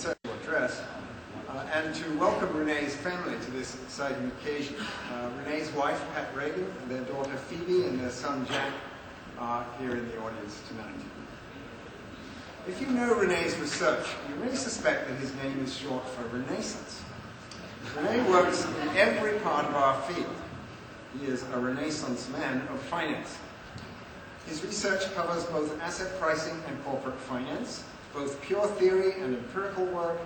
Presidential Address, and to welcome René's family to this exciting occasion. René's wife, Pat Reagan, and their daughter Phoebe, and their son Jack are here in the audience tonight. If you know René's research, you may suspect that his name is short for Renaissance. René works in every part of our field. He is a Renaissance man of finance. His research covers both asset pricing and corporate finance, both pure theory and empirical work,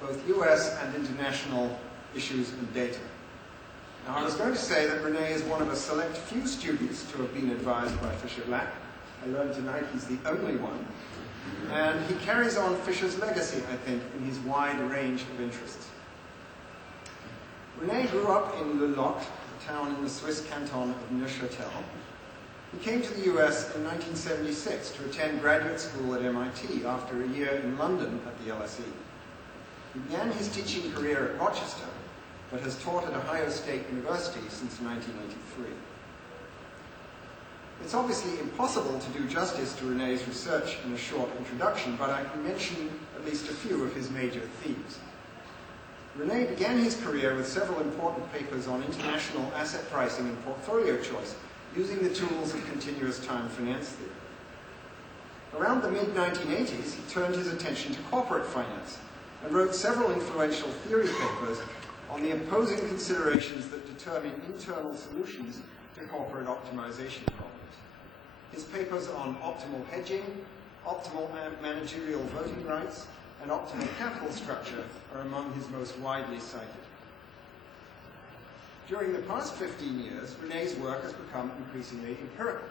both US and international issues and data. Now, I was going to say that René is one of a select few students to have been advised by Fisher Black. I learned tonight he's the only one. And he carries on Fisher's legacy, I think, in his wide range of interests. René grew up in Le Locle, a town in the Swiss canton of Neuchâtel. He came to the US in 1976 to attend graduate school at MIT after a year in London at the LSE. He began his teaching career at Rochester, but has taught at Ohio State University since 1983. It's obviously impossible to do justice to René's research in a short introduction, but I can mention at least a few of his major themes. René began his career with several important papers on international asset pricing and portfolio choice, using the tools of continuous time finance theory. Around the mid-1980s, he turned his attention to corporate finance and wrote several influential theory papers on the opposing considerations that determine internal solutions to corporate optimization problems. His papers on optimal hedging, optimal managerial voting rights, and optimal capital structure are among his most widely cited. During the past 15 years, René's work has become increasingly empirical.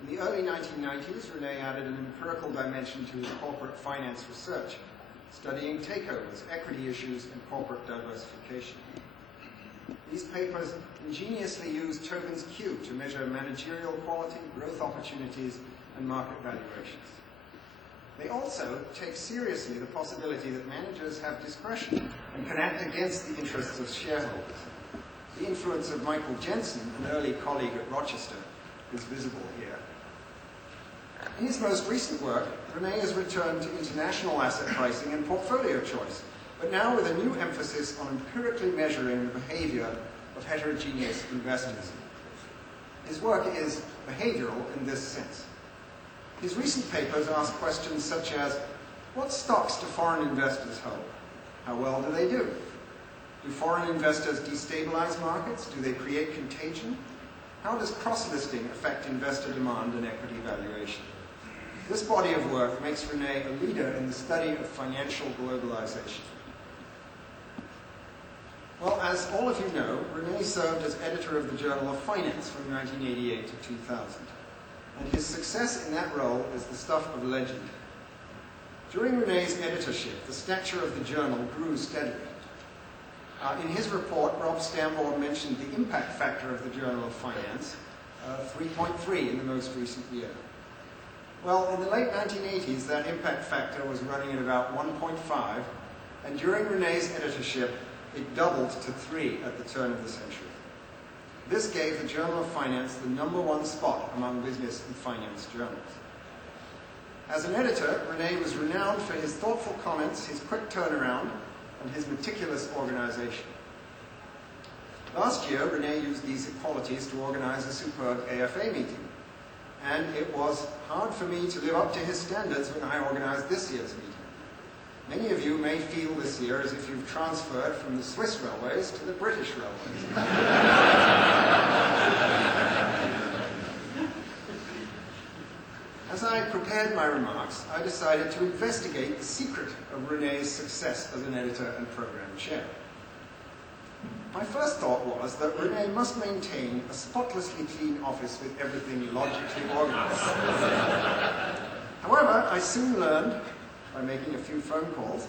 In the early 1990s, René added an empirical dimension to his corporate finance research, studying takeovers, equity issues, and corporate diversification. These papers ingeniously use Tobin's Q to measure managerial quality, growth opportunities, and market valuations. They also take seriously the possibility that managers have discretion and can act against the interests of shareholders. The influence of Michael Jensen, an early colleague at Rochester, is visible here. In his most recent work, René has returned to international asset pricing and portfolio choice, but now with a new emphasis on empirically measuring the behavior of heterogeneous investors. His work is behavioral in this sense. His recent papers ask questions such as, what stocks do foreign investors hold? How well do they do? Do foreign investors destabilize markets? Do they create contagion? How does cross-listing affect investor demand and equity valuation? This body of work makes René a leader in the study of financial globalization. Well, as all of you know, René served as editor of the Journal of Finance from 1988 to 2000. And his success in that role is the stuff of legend. During René's editorship, the stature of the journal grew steadily. In his report, Rob Stamborn mentioned the impact factor of the Journal of Finance, 3.3 in the most recent year. Well, in the late 1980s, that impact factor was running at about 1.5, and during René's editorship, it doubled to 3 at the turn of the century. This gave the Journal of Finance the #1 spot among business and finance journals. As an editor, René was renowned for his thoughtful comments, his quick turnaround, and his meticulous organization. Last year, René used these qualities to organize a superb AFA meeting, and it was hard for me to live up to his standards when I organized this year's meeting. Many of you may feel this year as if you've transferred from the Swiss railways to the British railways. As I prepared my remarks, I decided to investigate the secret of René's success as an editor and program chair. My first thought was that René must maintain a spotlessly clean office with everything logically organized. However, I soon learned, by making a few phone calls,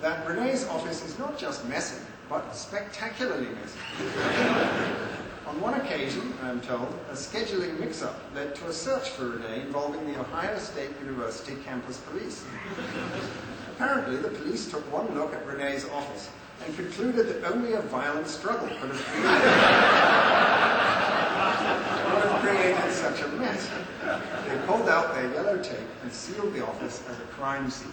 that René's office is not just messy, but spectacularly messy. On one occasion, I am told, a scheduling mix-up led to a search for René involving the Ohio State University campus police. Apparently, the police took one look at René's office and concluded that only a violent struggle could have created such a mess. They pulled out their yellow tape and sealed the office as a crime scene.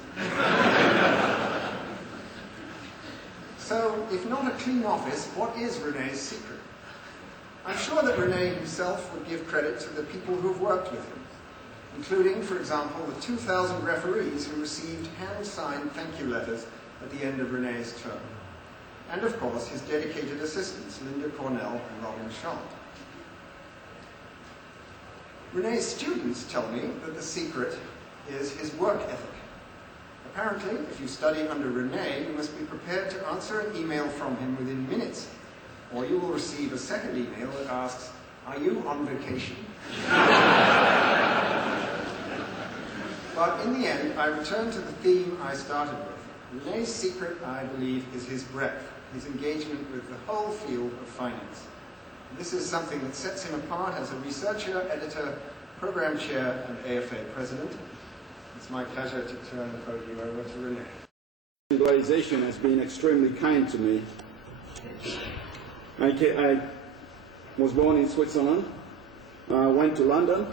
So, if not a clean office, what is René's secret? I'm sure that René himself would give credit to the people who've worked with him, including, for example, the 2,000 referees who received hand-signed thank you letters at the end of René's term. And, of course, his dedicated assistants, Linda Cornell and Robin Shaw. René's students tell me that the secret is his work ethic. Apparently, if you study under René, you must be prepared to answer an email from him within minutes, or you will receive a second email that asks, "Are you on vacation?" But in the end, I return to the theme I started with. René's secret, I believe, is his breadth, his engagement with the whole field of finance. This is something that sets him apart as a researcher, editor, program chair, and AFA president. It's my pleasure to turn the podium over to René. Globalization has been extremely kind to me. I was born in Switzerland, went to London,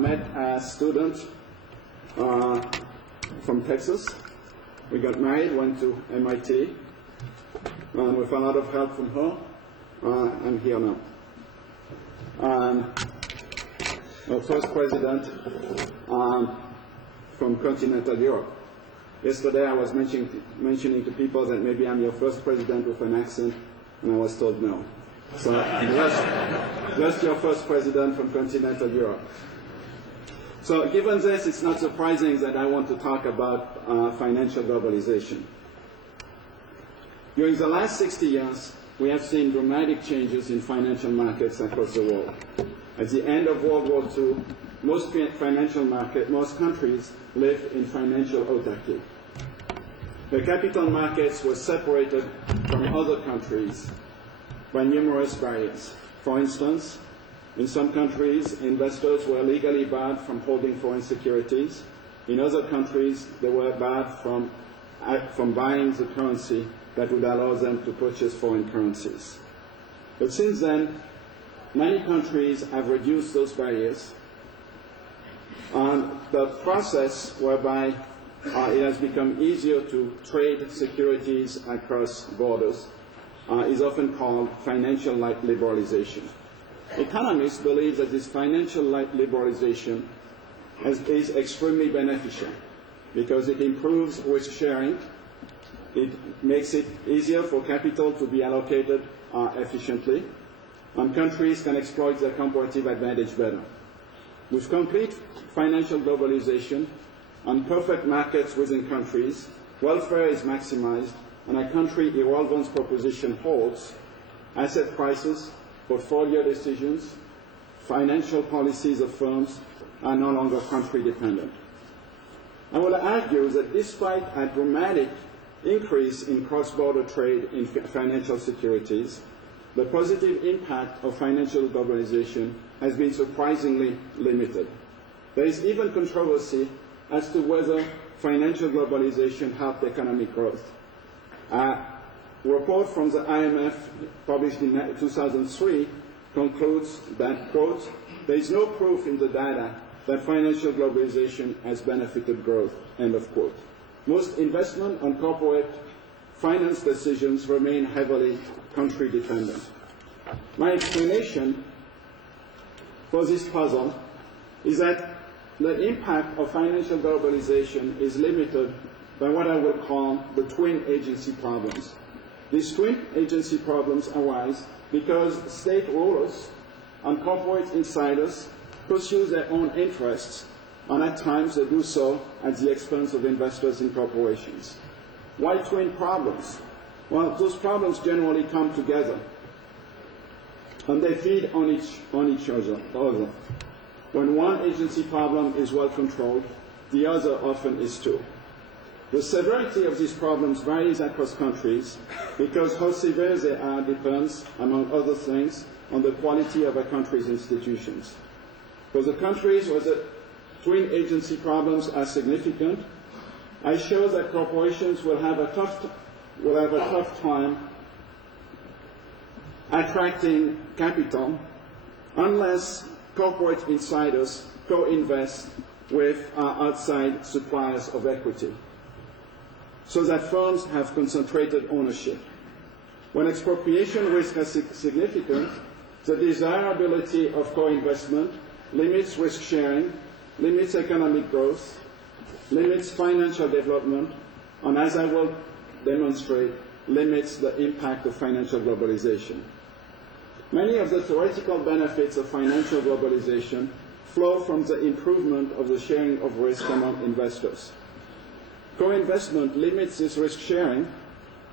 met a student from Texas. We got married, went to MIT, and with a lot of help from her, I'm here now. Our first president from continental Europe. Yesterday I was mentioning to people that maybe I'm your first president with an accent, and I was told no. So just your first president from continental Europe. So given this, it's not surprising that I want to talk about financial globalization. During the last 60 years, we have seen dramatic changes in financial markets across the world. At the end of World War II, most countries lived in financial autarky. The capital markets were separated from other countries by numerous barriers. For instance, in some countries, investors were legally barred from holding foreign securities. In other countries, they were barred from buying the currency that would allow them to purchase foreign currencies. But since then, many countries have reduced those barriers, and the process whereby it has become easier to trade securities across borders is often called financial liberalization. Economists believe that this financial liberalization is extremely beneficial because it improves risk sharing, it makes it easier for capital to be allocated efficiently, and countries can exploit their comparative advantage better. With complete financial globalization and perfect markets within countries, welfare is maximized and a country irrelevance proposition holds, asset prices, portfolio decisions, financial policies of firms are no longer country dependent. I will argue that despite a dramatic increase in cross-border trade in financial securities, the positive impact of financial globalization has been surprisingly limited. There is even controversy as to whether financial globalization helped economic growth. A report from the IMF published in 2003 concludes that, quote, "There is no proof in the data that financial globalization has benefited growth," end of quote. Most investment and corporate finance decisions remain heavily country dependent. My explanation for this puzzle is that the impact of financial globalization is limited by what I would call the twin agency problems. These twin agency problems arise because state rulers and corporate insiders pursue their own interests, and at times they do so at the expense of investors in corporations. Why twin problems? Well, those problems generally come together, and they feed on each other. When one agency problem is well controlled, the other often is too. The severity of these problems varies across countries because how severe they are depends, among other things, on the quality of a country's institutions. For the countries where the twin agency problems are significant, I show that corporations will have a tough time attracting capital unless corporate insiders co-invest with outside suppliers of equity. so that firms have concentrated ownership. When expropriation risk is significant, the desirability of co-investment limits risk sharing, limits economic growth, limits financial development, and as I will demonstrate, limits the impact of financial globalization. Many of the theoretical benefits of financial globalization flow from the improvement of the sharing of risk among investors. Co-investment limits this risk sharing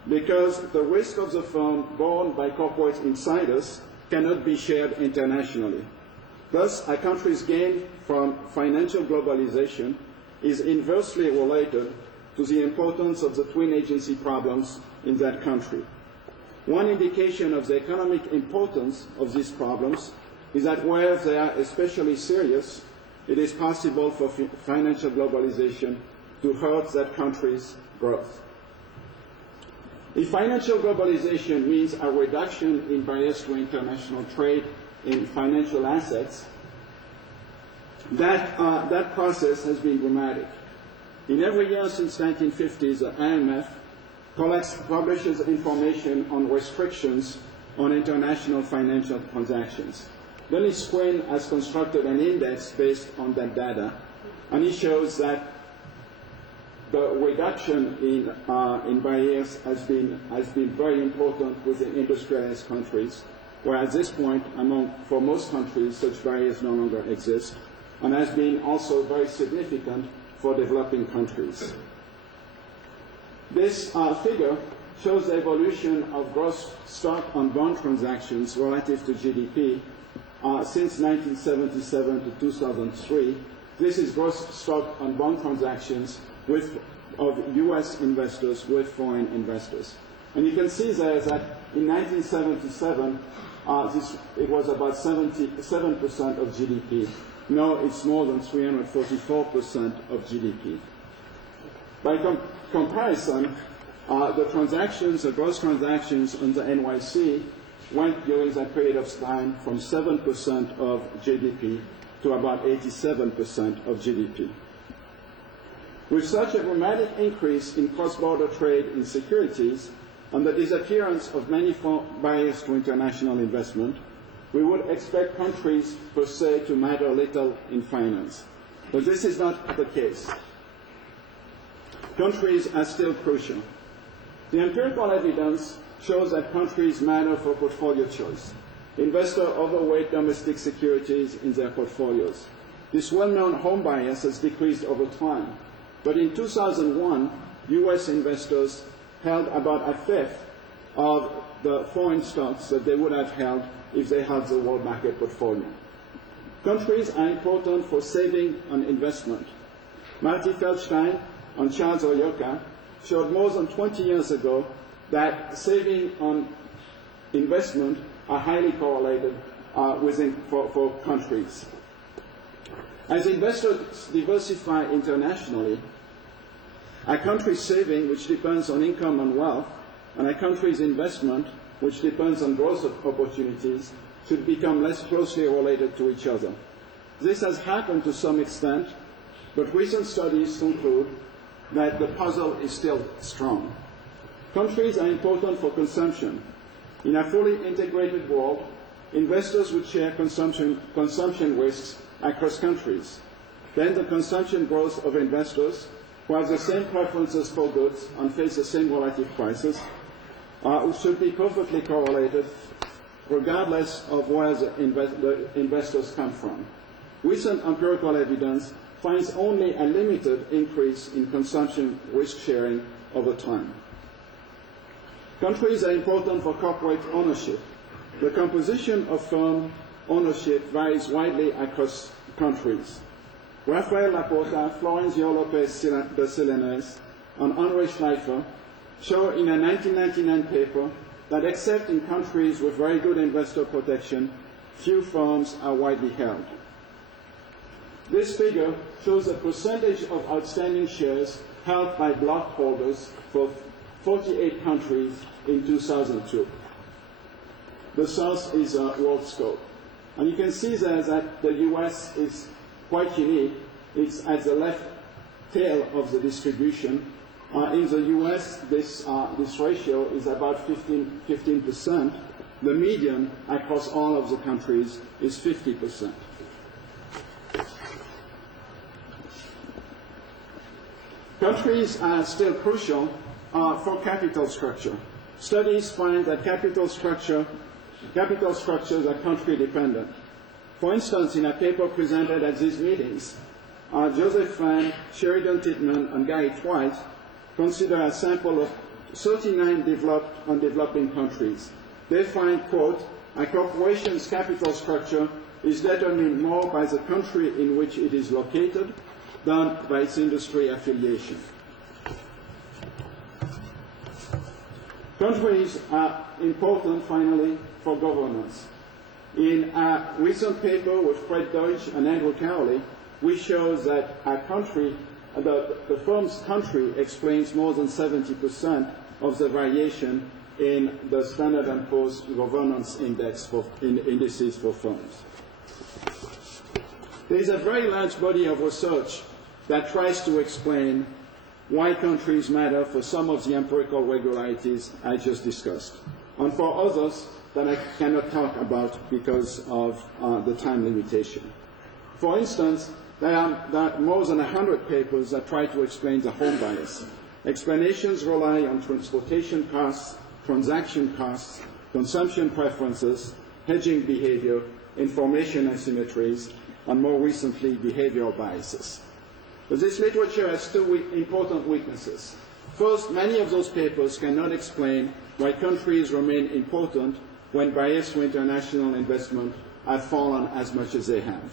because the risk of the firm borne by corporate insiders cannot be shared internationally. Thus, a country's gain from financial globalization is inversely related to the importance of the twin agency problems in that country. One indication of the economic importance of these problems is that where they are especially serious, it is possible for financial globalization to hurt that country's growth. If financial globalization means a reduction in barriers to international trade in financial assets, that process has been dramatic. In every year since 1950, the IMF publishes information on restrictions on international financial transactions. Dennis Quinn has constructed an index based on that data, and he shows that the reduction in barriers has been very important within industrialized countries, where at this point, for most countries, such barriers no longer exist, and has been also very significant for developing countries. This figure shows the evolution of gross stock and bond transactions relative to GDP since 1977 to 2003. This is gross stock and bond transactions of U.S. investors with foreign investors. And you can see there that in 1977, it was about 77% of GDP. Now it's more than 344% of GDP. By comparison, the gross transactions on the NYC went during that period of time from 7% of GDP to about 87% of GDP. With such a dramatic increase in cross-border trade in securities and the disappearance of many barriers to international investment, we would expect countries per se to matter little in finance. But this is not the case. Countries are still crucial. The empirical evidence shows that countries matter for portfolio choice. Investors overweight domestic securities in their portfolios. This well-known home bias has decreased over time. But in 2001, U.S. investors held about a fifth of the foreign stocks that they would have held if they had the world market portfolio. Countries are important for saving and investment. Marty Feldstein and Charles Oyoka showed more than 20 years ago that saving and investment are highly correlated for countries. As investors diversify internationally, a country's saving, which depends on income and wealth, and a country's investment, which depends on growth opportunities, should become less closely related to each other. This has happened to some extent, but recent studies conclude that the puzzle is still strong. Countries are important for consumption. In a fully integrated world, investors would share consumption risks across countries. Then the consumption growth of investors who have the same preferences for goods and face the same relative prices should be perfectly correlated regardless of where the investors come from. Recent empirical evidence finds only a limited increase in consumption risk sharing over time. Countries are important for corporate ownership. The composition of firm ownership varies widely across countries. Rafael Laporta, Florencio Lopez de Selenes, and Henri Schleifer show in a 1999 paper that except in countries with very good investor protection, few firms are widely held. This figure shows the percentage of outstanding shares held by block holders for 48 countries in 2002. The source is World Scope. And you can see there that the US is quite unique. It's at the left tail of the distribution, In the US, this ratio is about 15%. The median across all of the countries is 50%. Countries are still crucial for capital structure. Studies find that capital structures are country dependent. For instance, in a paper presented at these meetings, Joseph Fan, Sheridan Titman, and Gary Twite consider a sample of 39 developed and developing countries. They find, quote, a corporation's capital structure is determined more by the country in which it is located than by its industry affiliation. Countries are important, finally, for governance. In a recent paper with Fred Deutsch and Andrew Cowley, we show that a country, the firm's country explains more than 70% of the variation in the Standard & Poor's governance indices for firms. There is a very large body of research that tries to explain why countries matter for some of the empirical regularities I just discussed, and for others that I cannot talk about because of the time limitation. For instance, there are more than 100 papers that try to explain the home bias. Explanations rely on transportation costs, transaction costs, consumption preferences, hedging behavior, information asymmetries, and more recently, behavioral biases. But this literature has two important weaknesses. First, many of those papers cannot explain why countries remain important when barriers to international investment have fallen as much as they have.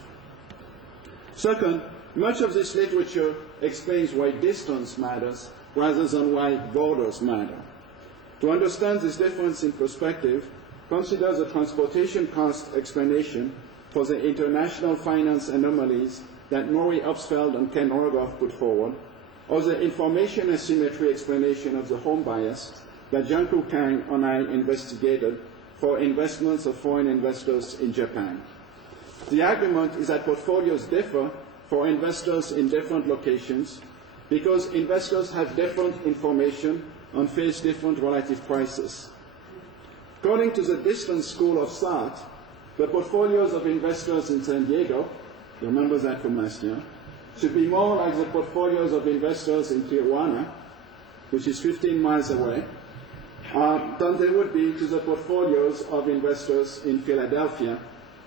Second, much of this literature explains why distance matters rather than why borders matter. To understand this difference in perspective, consider the transportation cost explanation for the international finance anomalies that Maury Upsfeld and Ken Rogoff put forward, or the information asymmetry explanation of the home bias that Jianku Kang and I investigated for investments of foreign investors in Japan. The argument is that portfolios differ for investors in different locations because investors have different information and face different relative prices. According to the Distance School of Thought, the portfolios of investors in San Diego, you remember that from last year, should be more like the portfolios of investors in Tijuana, which is 15 miles away, than they would be to the portfolios of investors in Philadelphia,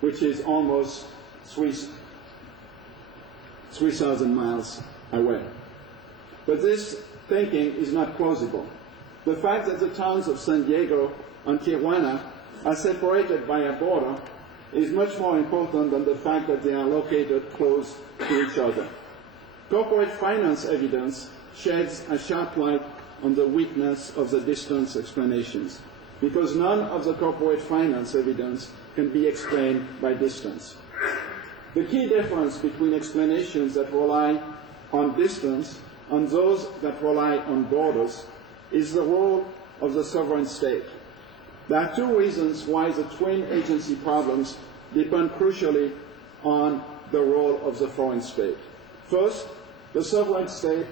which is almost 3,000 miles away. But this thinking is not plausible. The fact that the towns of San Diego and Tijuana are separated by a border is much more important than the fact that they are located close to each other. Corporate finance evidence sheds a sharp light on the weakness of the distance explanations, because none of the corporate finance evidence can be explained by distance. The key difference between explanations that rely on distance and those that rely on borders is the role of the sovereign state. There are two reasons why the twin agency problems depend crucially on the role of the foreign state. First, the sovereign state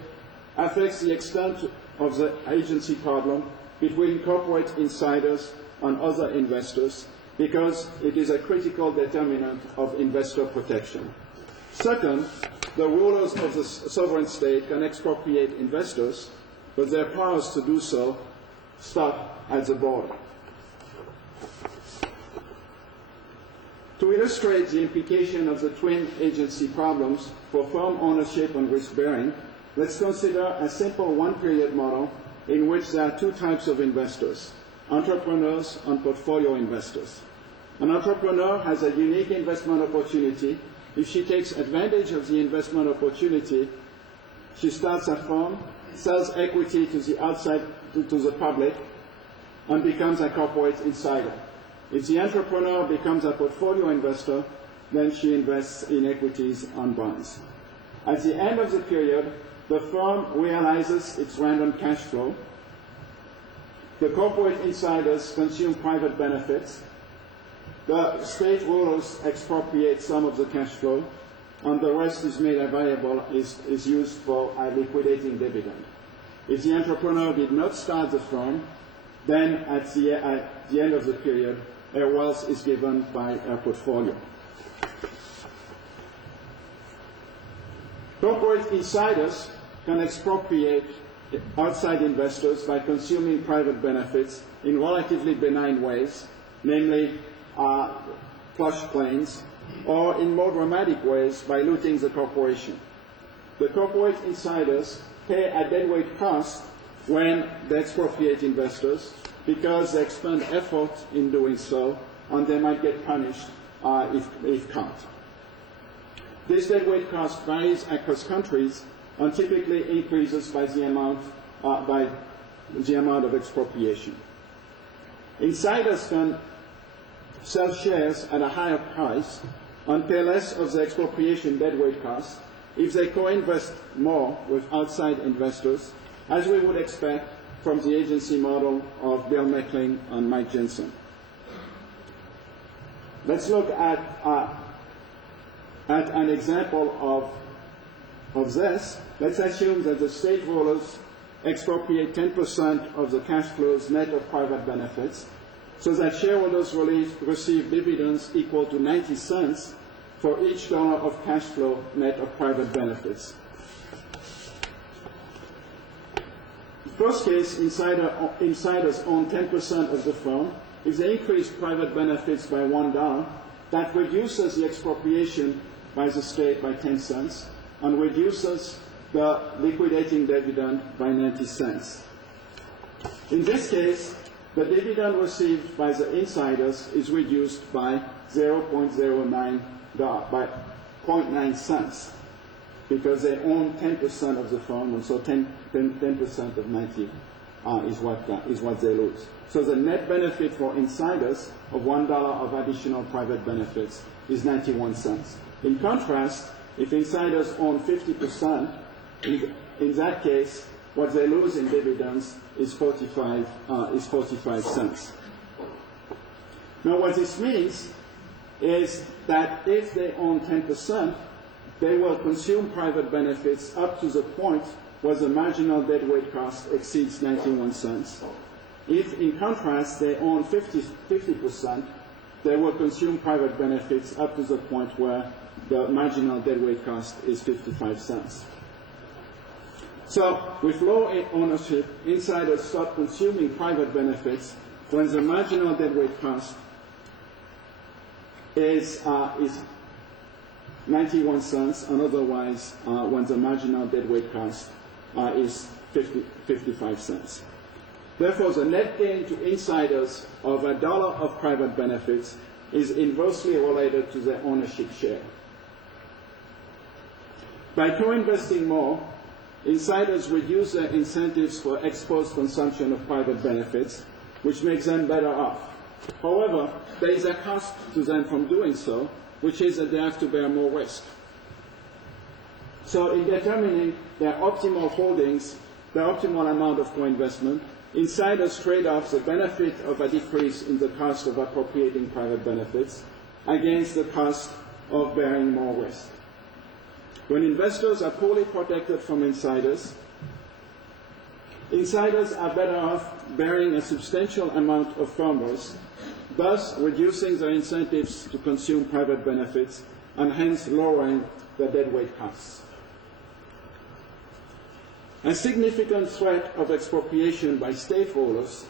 affects the extent of the agency problem between corporate insiders and other investors because it is a critical determinant of investor protection. Second, the rulers of the sovereign state can expropriate investors, but their powers to do so stop at the border. To illustrate the implication of the twin agency problems for firm ownership and risk-bearing, let's consider a simple one-period model in which there are two types of investors, entrepreneurs and portfolio investors. An entrepreneur has a unique investment opportunity. If she takes advantage of the investment opportunity, she starts a firm, sells equity to the outside, to the public, and becomes a corporate insider. If the entrepreneur becomes a portfolio investor, then she invests in equities and bonds. At the end of the period, the firm realizes its random cash flow. The corporate insiders consume private benefits. The state rulers expropriate some of the cash flow, and the rest is made available, is used for a liquidating dividend. If the entrepreneur did not start the firm, then at the end of the period, her wealth is given by her portfolio. Corporate insiders can expropriate outside investors by consuming private benefits in relatively benign ways, namely plush claims, or in more dramatic ways by looting the corporation. The corporate insiders pay a deadweight cost when they expropriate investors because they expend effort in doing so, and they might get punished if caught. This deadweight cost varies across countries and typically increases by the amount of expropriation. Insiders can sell shares at a higher price and pay less of the expropriation deadweight cost if they co-invest more with outside investors, as we would expect from the agency model of Bill Meckling and Mike Jensen. Let's look at an example of this. Let's assume that the state rulers expropriate 10% of the cash flows net of private benefits, so that shareholders receive dividends equal to 90 cents for each dollar of cash flow net of private benefits. In the first case, insiders own 10% of the firm. If they increase private benefits by $1, that reduces the expropriation by the state by 10 cents and reduces the liquidating dividend by 90 cents. In this case, the dividend received by the insiders is reduced by 0.09 by 0.9 cents because they own 10% of the firm, and so 10% of 90 is what they lose. So the net benefit for insiders of $1 of additional private benefits is 91 cents. In contrast, if insiders own 50%, in that case, what they lose in dividends is 45 cents. Now, what this means is that if they own 10%, they will consume private benefits up to the point where the marginal deadweight cost exceeds 91 cents. If, in contrast, they own 50%, they will consume private benefits up to the point where the marginal deadweight cost is 55 cents. So, with low ownership, insiders start consuming private benefits when the marginal deadweight cost is 91 cents, and otherwise when the marginal deadweight cost is 55 cents. Therefore, the net gain to insiders of $1 of private benefits is inversely related to their ownership share. By co-investing more, insiders reduce their incentives for exposed consumption of private benefits, which makes them better off. However, there is a cost to them from doing so, which is that they have to bear more risk. So in determining their optimal holdings, their optimal amount of co-investment, insiders trade off the benefit of a decrease in the cost of appropriating private benefits against the cost of bearing more risk. When investors are poorly protected from insiders, insiders are better off bearing a substantial amount of firm risk, thus reducing their incentives to consume private benefits and hence lowering the deadweight costs. A significant threat of expropriation by state rulers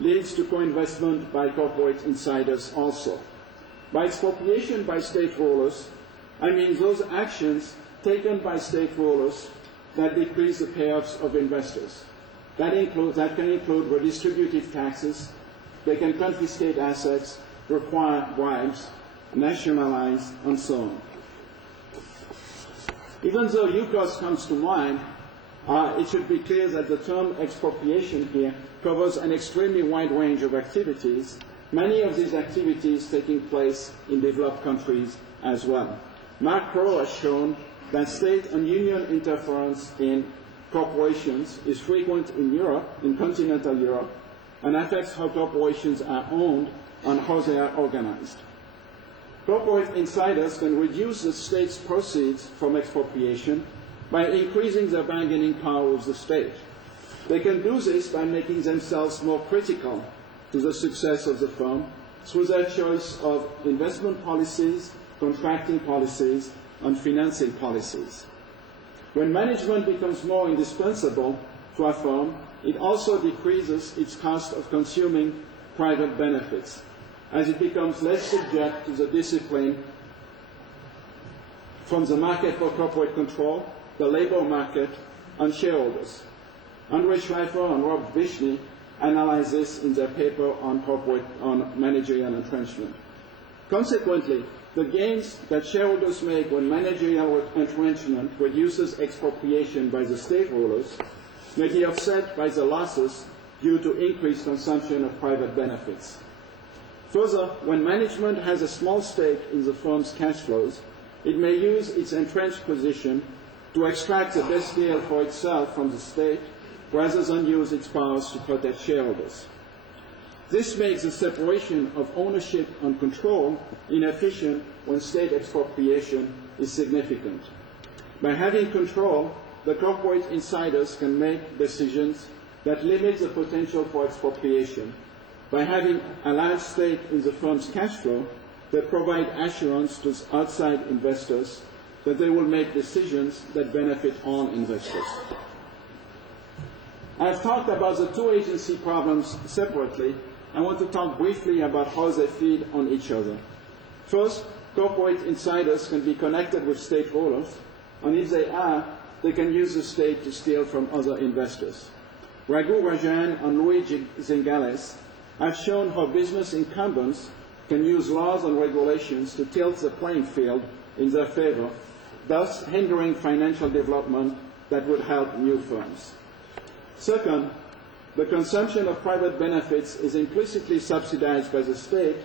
leads to co-investment by corporate insiders also. By expropriation by state rulers, I mean those actions taken by state rulers that decrease the payoffs of investors. That can include redistributive taxes, they can confiscate assets, require bribes, nationalize, and so on. Even though UCOS comes to mind, it should be clear that the term expropriation here covers an extremely wide range of activities, many of these activities taking place in developed countries as well. Mark Crowe has shown that state and union interference in corporations is frequent in Europe, in continental Europe, and affects how corporations are owned and how they are organized. Corporate insiders can reduce the state's proceeds from expropriation by increasing their bargaining power with the state. They can do this by making themselves more critical to the success of the firm through their choice of investment policies, contracting policies, and financing policies. When management becomes more indispensable to a firm, it also decreases its cost of consuming private benefits, as it becomes less subject to the discipline from the market for corporate control, the labor market, and shareholders. Andre Schleifer and Rob Vishny analyze this in their paper on managerial entrenchment. Consequently, the gains that shareholders make when managerial entrenchment reduces expropriation by the stakeholders may be offset by the losses due to increased consumption of private benefits. Further, when management has a small stake in the firm's cash flows, it may use its entrenched position to extract the best deal for itself from the state rather than use its powers to protect shareholders. This makes the separation of ownership and control inefficient when state expropriation is significant. By having control, the corporate insiders can make decisions that limit the potential for expropriation. By having a large stake in the firm's cash flow, they provide assurance to outside investors that they will make decisions that benefit all investors. I've talked about the two agency problems separately. I want to talk briefly about how they feed on each other. First, corporate insiders can be connected with stakeholders, and if they are, they can use the state to steal from other investors. Raghu Rajan and Luigi Zingales have shown how business incumbents can use laws and regulations to tilt the playing field in their favor, thus hindering financial development that would help new firms. Second, the consumption of private benefits is implicitly subsidized by the state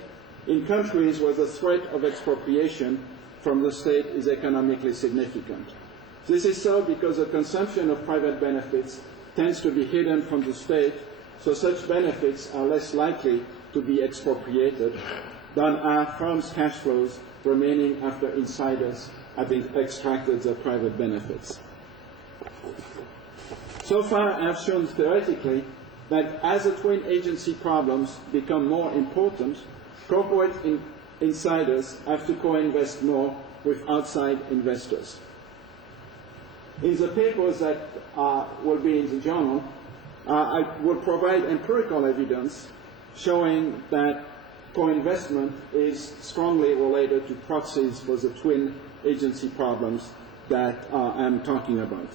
in countries where the threat of expropriation from the state is economically significant. This is so because the consumption of private benefits tends to be hidden from the state, so such benefits are less likely to be expropriated than are firms' cash flows remaining after insiders have extracted their private benefits. So far, I have shown theoretically that as the twin agency problems become more important, corporate insiders have to co-invest more with outside investors. In the papers that will be in the journal, I will provide empirical evidence showing that co-investment is strongly related to proxies for the twin agency problems that I'm talking about.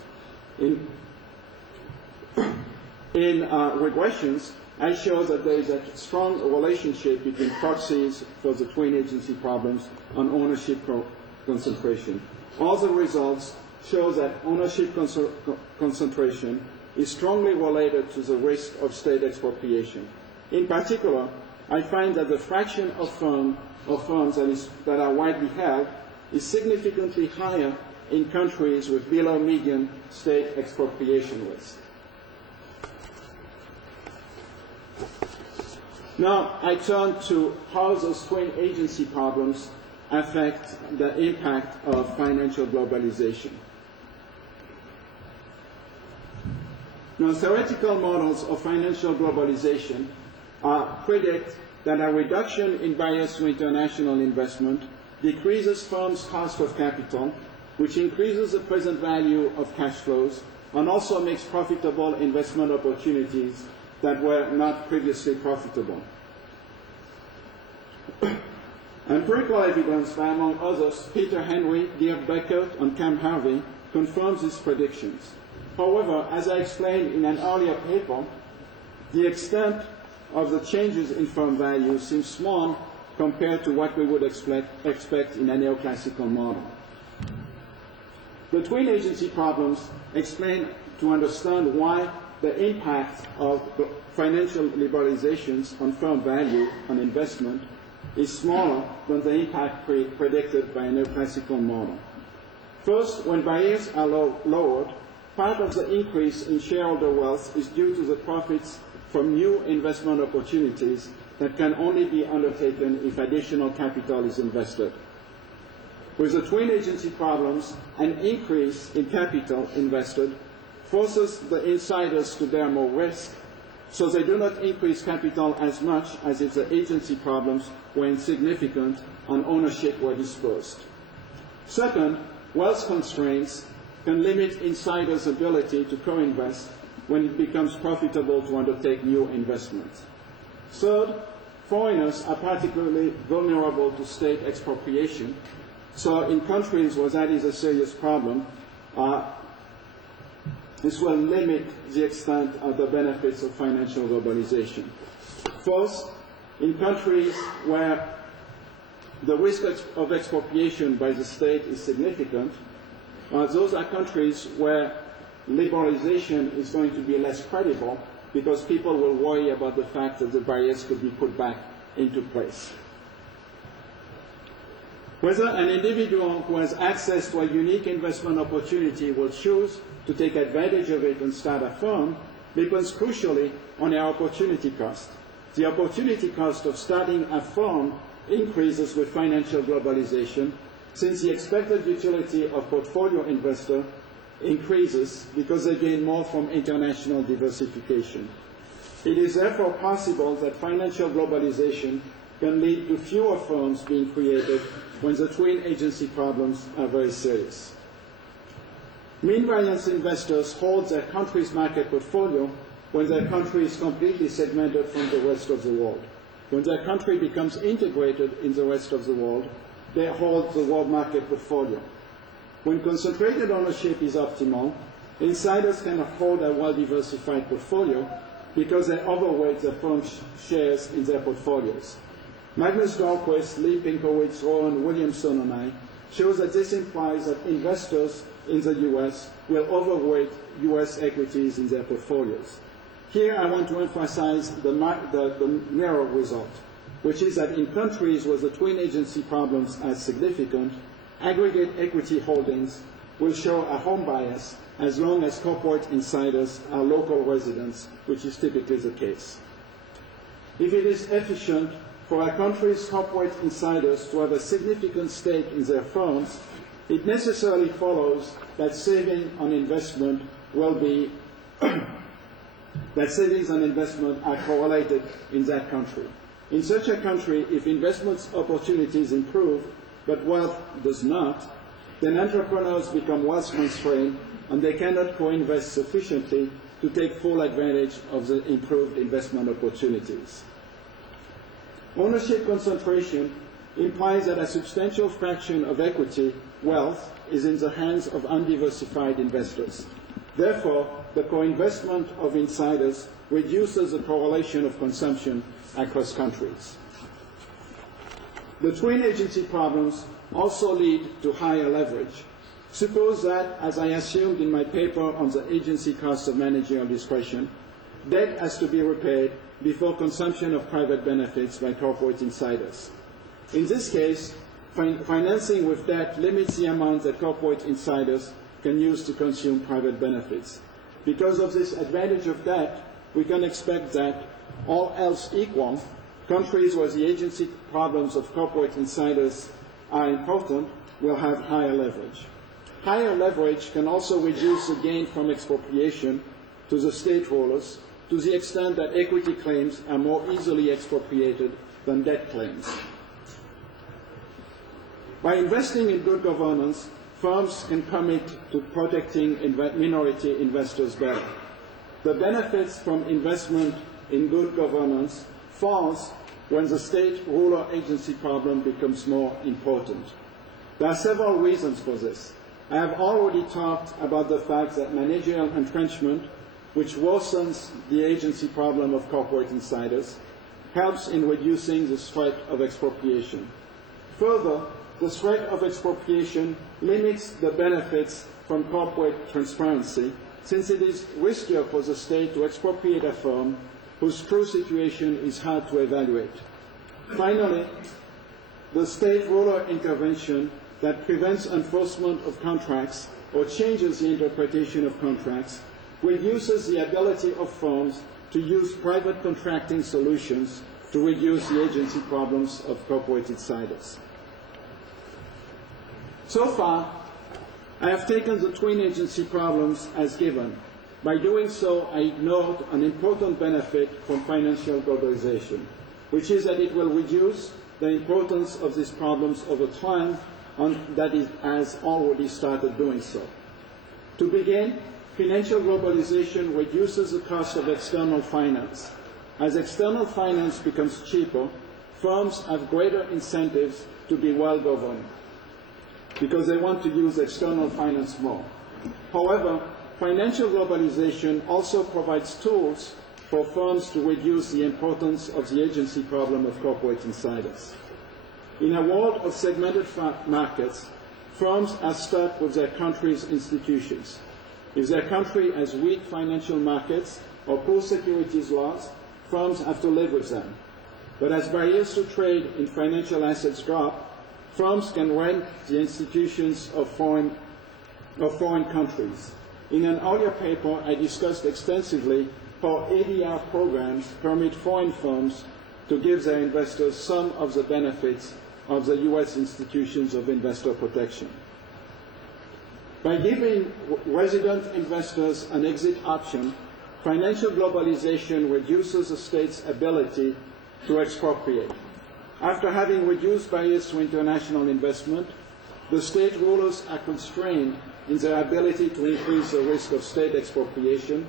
In regressions, I show that there is a strong relationship between proxies for the twin agency problems and ownership concentration. All the results show that ownership concentration is strongly related to the risk of state expropriation. In particular, I find that the fraction of firms that are widely held is significantly higher in countries with below median state expropriation risk. Now I turn to how those twin agency problems affect the impact of financial globalization. Now, theoretical models of financial globalization predict that a reduction in barriers to international investment decreases firms' cost of capital, which increases the present value of cash flows, and also makes profitable investment opportunities that were not previously profitable. Empirical evidence by, among others, Peter Henry, Dirk Beckert, and Cam Harvey confirms these predictions. However, as I explained in an earlier paper, the extent of the changes in firm value seems small compared to what we would expect in a neoclassical model. The twin agency problems explain to understand why the impact of financial liberalizations on firm value and investment is smaller than the impact predicted by a neoclassical model. First, when barriers are lowered, part of the increase in shareholder wealth is due to the profits from new investment opportunities that can only be undertaken if additional capital is invested. With the twin agency problems, an increase in capital invested forces the insiders to bear more risk, so they do not increase capital as much as if the agency problems were insignificant and ownership were dispersed. Second, wealth constraints can limit insiders' ability to co-invest when it becomes profitable to undertake new investments. Third, foreigners are particularly vulnerable to state expropriation, so in countries where that is a serious problem, this will limit the extent of the benefits of financial globalization. Fourth, in countries where the risk of expropriation by the state is significant, those are countries where liberalization is going to be less credible because people will worry about the fact that the barriers could be put back into place. Whether an individual who has access to a unique investment opportunity will choose to take advantage of it and start a firm depends crucially on their opportunity cost. The opportunity cost of starting a firm increases with financial globalization since the expected utility of portfolio investor increases because they gain more from international diversification. It is therefore possible that financial globalization can lead to fewer firms being created when the twin agency problems are very serious. Mean variance investors hold their country's market portfolio when their country is completely segmented from the rest of the world. When their country becomes integrated in the rest of the world, they hold the world market portfolio. When concentrated ownership is optimal, insiders can hold a well-diversified portfolio because they overweight the firm's shares in their portfolios. Magnus Dahlquist, Lee Pinkowitz, Rowan Williamson, and I shows that this implies that investors in the US will overweight US equities in their portfolios. Here I want to emphasize the narrow result, which is that in countries where the twin agency problems are significant, aggregate equity holdings will show a home bias as long as corporate insiders are local residents, which is typically the case. If it is efficient for a country's corporate insiders to have a significant stake in their firms, it necessarily follows that saving on investment will be that savings and investment are correlated in that country. In such a country, if investment opportunities improve, but wealth does not, then entrepreneurs become wealth constrained and they cannot co-invest sufficiently to take full advantage of the improved investment opportunities. Ownership concentration implies that a substantial fraction of equity wealth is in the hands of undiversified investors. Therefore, the co-investment of insiders reduces the correlation of consumption across countries. The twin agency problems also lead to higher leverage. Suppose that, as I assumed in my paper on the agency cost of managerial discretion, debt has to be repaid before consumption of private benefits by corporate insiders. In this case, financing with debt limits the amount that corporate insiders can use to consume private benefits. Because of this advantage of debt, we can expect that, all else equal, countries where the agency problems of corporate insiders are important will have higher leverage. Higher leverage can also reduce the gain from expropriation to the state rulers to the extent that equity claims are more easily expropriated than debt claims. By investing in good governance, firms can commit to protecting minority investors better. The benefits from investment in good governance falls when the state ruler agency problem becomes more important. There are several reasons for this. I have already talked about the fact that managerial entrenchment, which worsens the agency problem of corporate insiders, helps in reducing the threat of expropriation. Further, the threat of expropriation limits the benefits from corporate transparency, since it is riskier for the state to expropriate a firm whose true situation is hard to evaluate. Finally, the state ruler intervention that prevents enforcement of contracts or changes the interpretation of contracts reduces the ability of firms to use private contracting solutions to reduce the agency problems of corporate insiders. So far, I have taken the twin agency problems as given. By doing so, I ignored an important benefit from financial globalization, which is that it will reduce the importance of these problems over time, and that it has already started doing so. To begin, financial globalization reduces the cost of external finance. As external finance becomes cheaper, firms have greater incentives to be well-governed because they want to use external finance more. However, financial globalization also provides tools for firms to reduce the importance of the agency problem of corporate insiders. In a world of segmented markets, firms are stuck with their country's institutions. If their country has weak financial markets or poor securities laws, firms have to live with them. But as barriers to trade in financial assets drop, firms can rent the institutions of foreign countries. In an earlier paper, I discussed extensively how ADR programs permit foreign firms to give their investors some of the benefits of the U.S. institutions of investor protection. By giving resident investors an exit option, financial globalization reduces the state's ability to expropriate. After having reduced barriers to international investment, the state rulers are constrained in their ability to increase the risk of state expropriation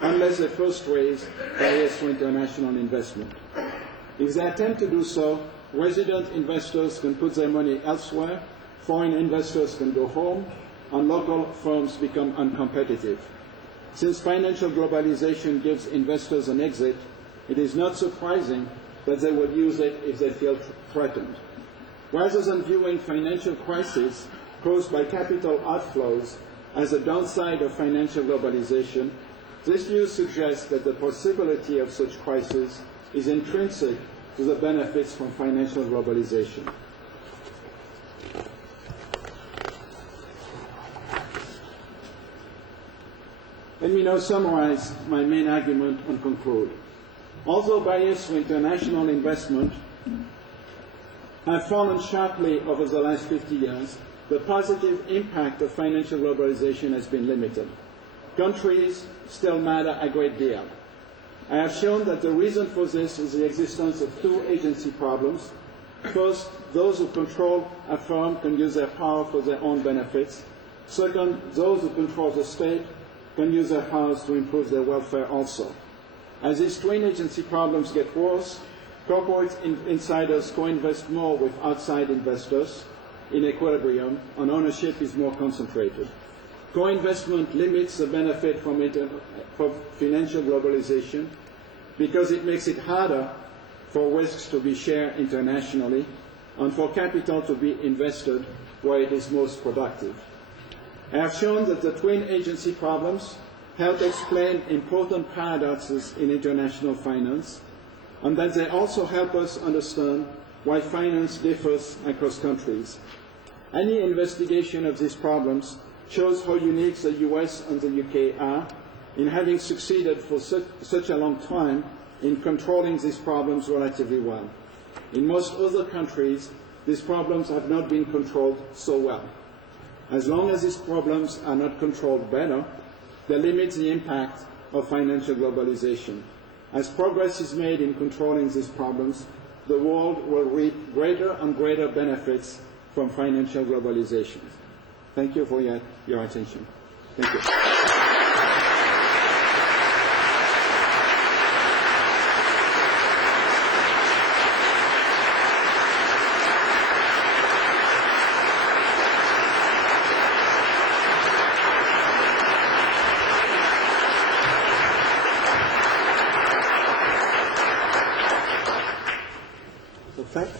unless they first raise barriers to international investment. If they attempt to do so, resident investors can put their money elsewhere, foreign investors can go home, and local firms become uncompetitive. Since financial globalization gives investors an exit, it is not surprising that they will use it if they feel threatened. Rather than viewing financial crises caused by capital outflows as a downside of financial globalization, this view suggests that the possibility of such crises is intrinsic to the benefits from financial globalization. Let me now summarize my main argument and conclude. Although barriers to international investment have fallen sharply over the last 50 years, the positive impact of financial globalization has been limited. Countries still matter a great deal. I have shown that the reason for this is the existence of two agency problems. First, those who control a firm can use their power for their own benefits. Second, those who control the state can use their powers to improve their welfare also. As these twin agency problems get worse, corporate insiders co-invest more with outside investors in equilibrium, and ownership is more concentrated. Co-investment limits the benefit from financial globalization because it makes it harder for risks to be shared internationally and for capital to be invested where it is most productive. I have shown that the twin agency problems help explain important paradoxes in international finance, and that they also help us understand why finance differs across countries. Any investigation of these problems shows how unique the US and the UK are in having succeeded for such a long time in controlling these problems relatively well. In most other countries, these problems have not been controlled so well. As long as these problems are not controlled better, they limit the impact of financial globalization. As progress is made in controlling these problems, the world will reap greater and greater benefits from financial globalization. Thank you for your attention. Thank you.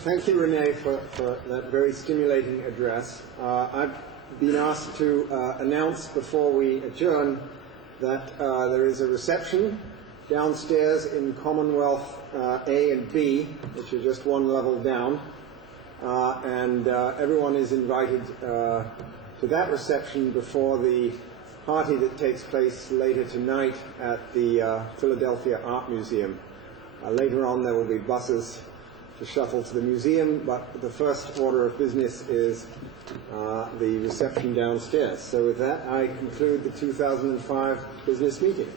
Thank you, René, for that very stimulating address. I've been asked to announce before we adjourn that there is a reception downstairs in Commonwealth A and B, which are just one level down, and everyone is invited to that reception before the party that takes place later tonight at the Philadelphia Art Museum. Later on there will be buses to shuffle to the museum, but the first order of business is the reception downstairs. So with that, I conclude the 2005 business meeting.